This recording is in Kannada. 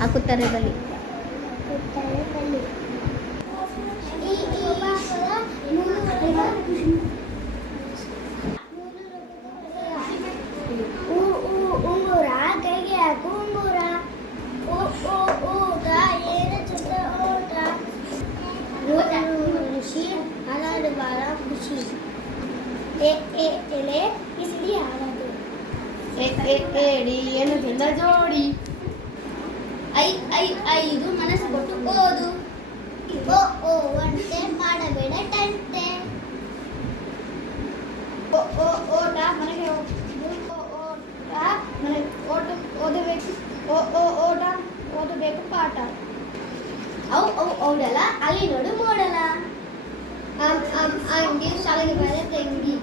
ಹಾಕುತ್ತಾರೆ ಬಲಿ. ಉಂಗುರ ಕೈಗೆ ಹಾಕು ಉಂಗುರ. ಊಟ ಏನು ಚಿತ್ರ ಊಟ. ಋಷಿ ಹರಡುವಾರ ಖುಷಿ. ಎಲೆ ಬಿಸಿಲಿ ಹಾರದು. ಏಡಿ ಏನು ತಿಂದ ಜೋಡಿ. ಐದು ಮನಸ್ಸು ಕೊಟ್ಟು ಓದು. ಒಂಟೆ ಮಾಡಬೇಡ ಟಂಟೆ. ಓಟ ಮನೆಗೆ ಓದಬೇಕು. ಓಟ ಓದಬೇಕು ಪಾಠ. ಔಡಲ ಅಲ್ಲಿ ನೋಡು ಮೋಡಲ. ಅಂಗಿ ಶಾಲೆಗೆ ಬರ ತಂಗಿ.